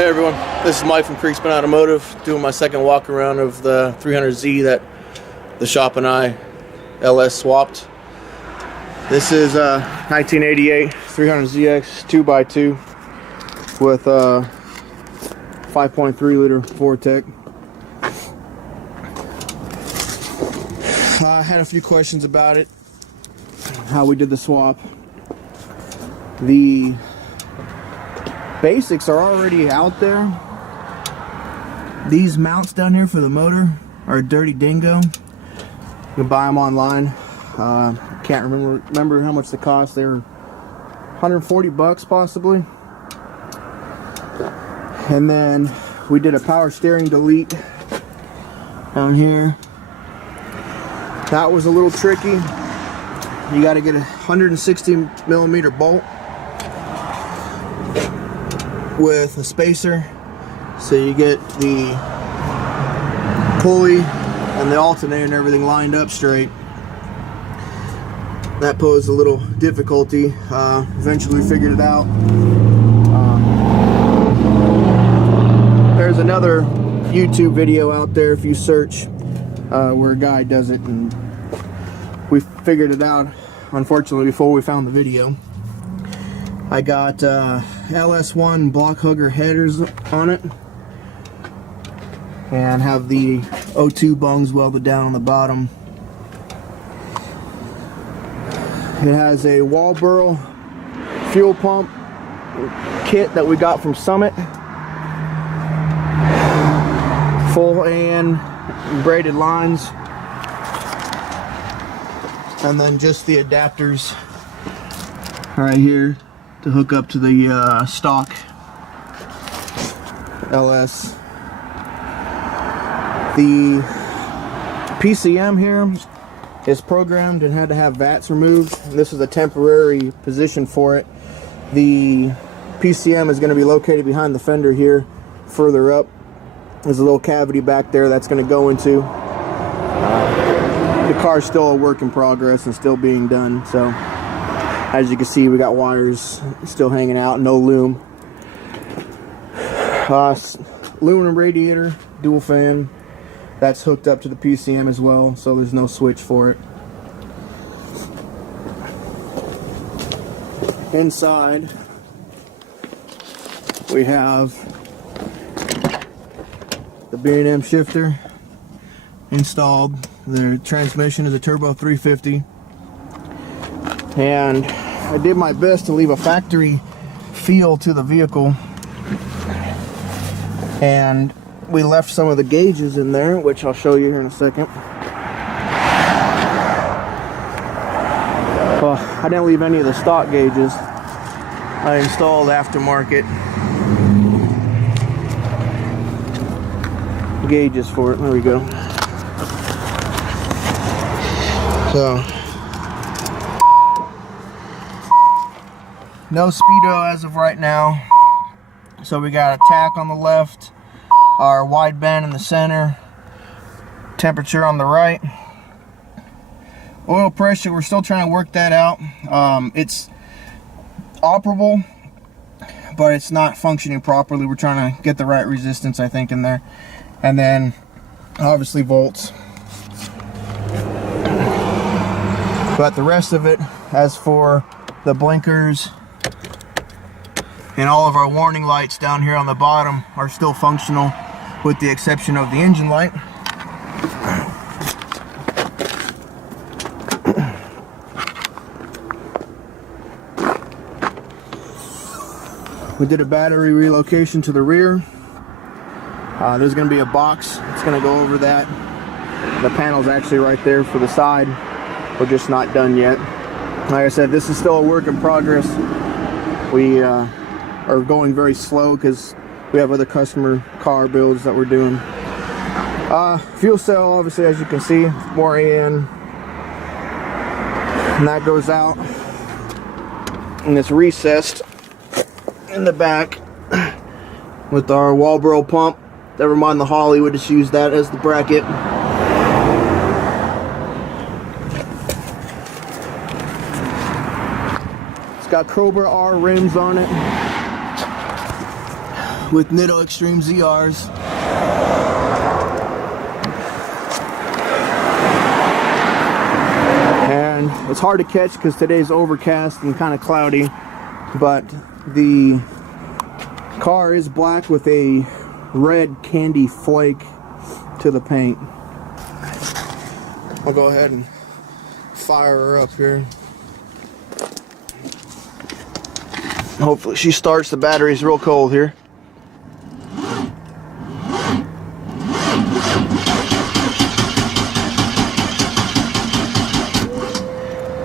Hey everyone, this is Mike from Creekspin Automotive doing my second walk around of the 300Z that the shop and I LS swapped. This is a 1988 300ZX 2x2 with a 5.3 liter Vortec. I had a few questions about it, how we did the swap. The basics are already out there. These mounts down here for the motor are a dirty dingo. You can buy them online. Can't remember how much they cost. They're 140 bucks possibly. And then we did a power steering delete down here. That was a little tricky. You got to get a 160 millimeter bolt with a spacer, so you get the pulley and the alternator and everything lined up straight. That posed a little difficulty. Eventually figured it out. There's another YouTube video out there if you search where a guy does it, and we figured it out unfortunately before we found the video. I got LS1 block hugger headers on it and have the O2 bungs welded down on the bottom. It has a wall burl fuel pump kit that we got from Summit, full AN braided lines, and then just the adapters right here to hook up to the stock LS. The PCM here is programmed and had to have VATs removed. This is a temporary position for it. The PCM is going to be located behind the fender here, further up. There's a little cavity back there that's going to go into. The car's still a work in progress and still being done, so as you can see, we got wires still hanging out, no loom. Aluminum radiator, dual fan. That's hooked up to the PCM as well, so there's no switch for it. Inside, we have the B&M shifter installed. The transmission is a turbo 350. And I did my best to leave a factory feel to the vehicle, and we left some of the gauges in there, which I'll show you here in a second. Well, I didn't leave any of the stock gauges. I installed aftermarket gauges for it. There we go. So no speedo as of right now. So we got a tack on the left, our wide band in the center, temperature on the right. Oil pressure, we're still trying to work that out. It's operable, but it's not functioning properly. We're trying to get the right resistance, I think, in there. And then obviously volts. But the rest of it, as for the blinkers and all of our warning lights down here on the bottom, are still functional, with the exception of the engine light. We did a battery relocation to the rear. There's going to be a box. It's going to go over that. The panel's actually right there for the side. We're just not done yet. Like I said, this is still a work in progress. We are going very slow because we have other customer car builds that we're doing. Fuel cell, obviously, as you can see, more AN, and that goes out, and it's recessed in the back with our wall burl pump. Never mind the Holly, we just use that as the bracket. It's got Cobra R rims on it. with Nitto Extreme ZRs. And it's hard to catch because today's overcast and kind of cloudy, but the car is black with a red candy flake to the paint. I'll go ahead and fire her up here. Hopefully she starts. The battery's real cold here.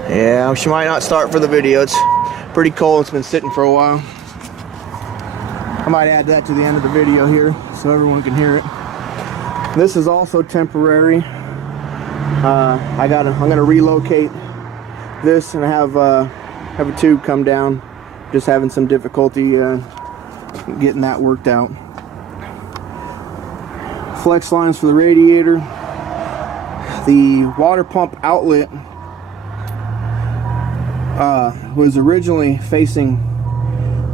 Yeah, she might not start for the video. It's pretty cold. It's been sitting for a while. I might add that to the end of the video here so everyone can hear it. This is also temporary. I'm gonna relocate this and have a tube come down. Just having some difficulty getting that worked out. Flex lines for the radiator. The water pump outlet was originally facing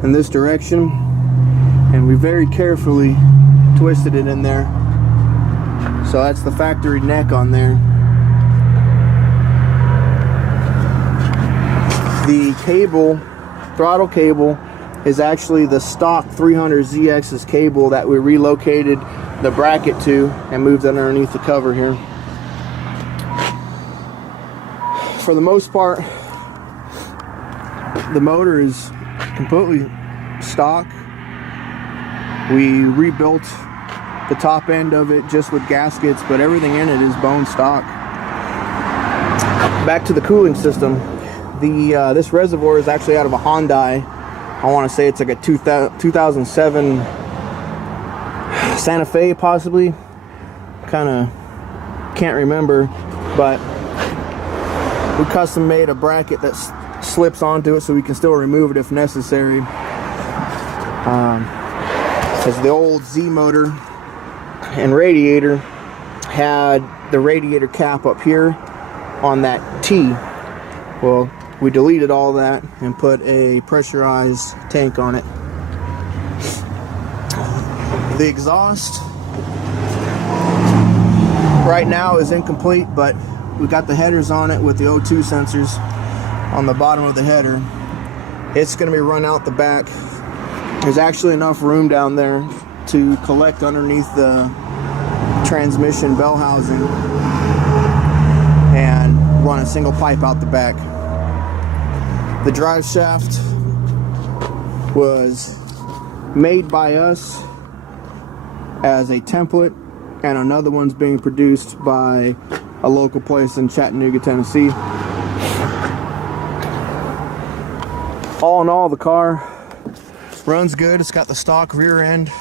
in this direction, and we very carefully twisted it in there. So that's the factory neck on there. The cable, throttle cable, is actually the stock 300ZX's cable that we relocated the bracket to and moved underneath the cover here. For the most part, the motor is completely stock. We rebuilt the top end of it just with gaskets, but everything in it is bone stock. Back to the cooling system. This reservoir is actually out of a Hyundai. I want to say it's like a 2007 Santa Fe, possibly. Kind of can't remember, but we custom made a bracket that slips onto it so we can still remove it if necessary. Because the old Z motor and radiator had the radiator cap up here on that T. Well, we deleted all that and put a pressurized tank on it. The exhaust right now is incomplete, but we got the headers on it with the O2 sensors on the bottom of the header. It's going to be run out the back. There's actually enough room down there to collect underneath the transmission bell housing and run a single pipe out the back. The drive shaft was made by us as a template, and another one's being produced by a local place in Chattanooga, Tennessee. All in all, the car runs good. It's got the stock rear end,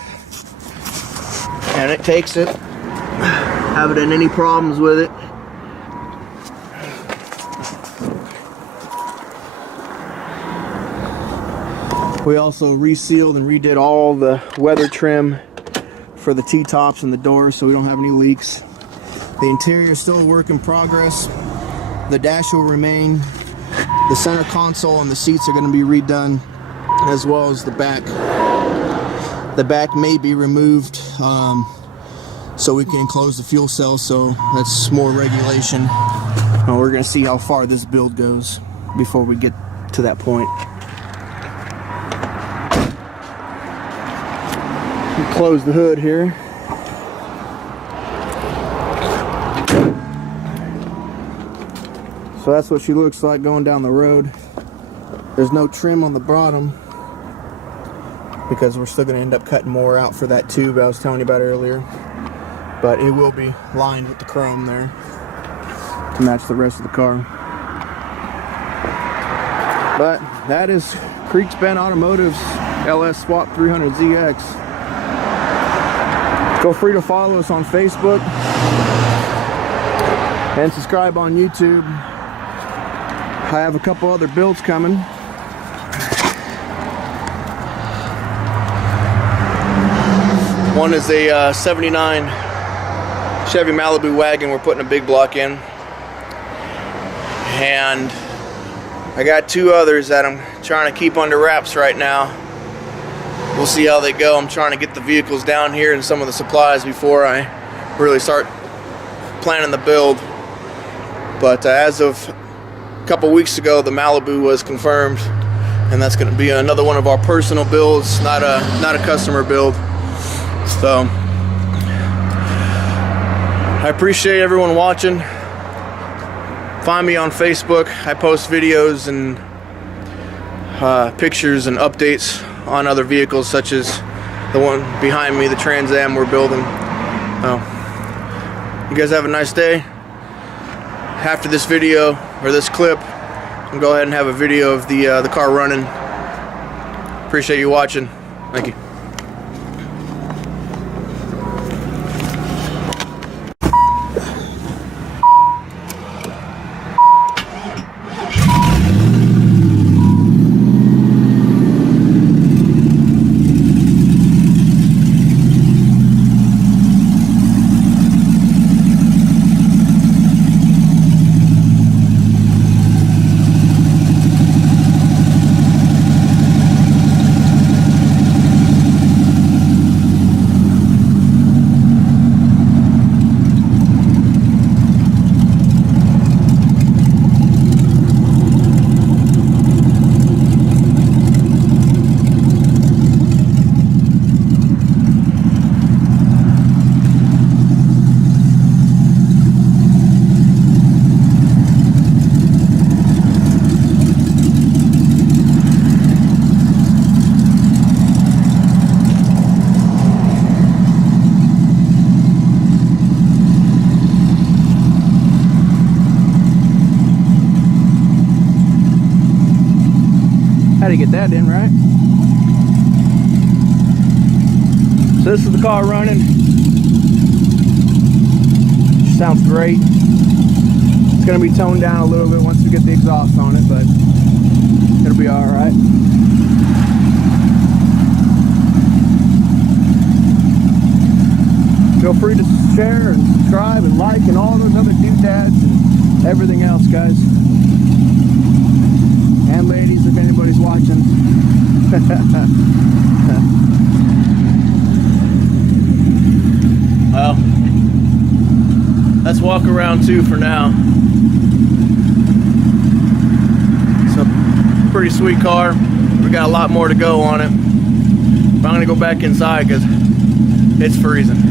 and it takes it. Haven't had any problems with it. We also resealed and redid all the weather trim for the T-tops and the doors so we don't have any leaks. The interior is still a work in progress. The dash will remain. The center console and the seats are going to be redone, as well as the back. The back may be removed so we can enclose the fuel cell, so that's more regulation. We're going to see how far this build goes before we get to that point. Close the hood here. So that's what she looks like going down the road. There's no trim on the bottom because we're still going to end up cutting more out for that tube I was telling you about earlier. But it will be lined with the chrome there to match the rest of the car. But that is Creeks Bend Automotive's LS Swap 300ZX. Feel free to follow us on Facebook and subscribe on YouTube. I have a couple other builds coming. One is a 79 Chevy Malibu wagon we're putting a big block in. And I got two others that I'm trying to keep under wraps right now. we'll see how they go. I'm trying to get the vehicles down here and some of the supplies before I really start planning the build. But as of a couple weeks ago, the Malibu was confirmed, and that's going to be another one of our personal builds, not a customer build. So I appreciate everyone watching. Find me on Facebook. I post videos and pictures and updates on other vehicles, such as the one behind me, the Trans Am we're building. You guys have a nice day. After this video or this clip, I'll go ahead and have a video of the car running. Appreciate you watching. Thank you. Had to get that in, right? So this is the car running. Sounds great. It's gonna be toned down a little bit once we get the exhaust on it, but it'll be all right. Feel free to share and subscribe and like and all those other doodads and everything else, guys. And ladies, if anybody's watching. Well, let's walk around too for now. It's a pretty sweet car. We got a lot more to go on it. But I'm gonna go back inside because it's freezing.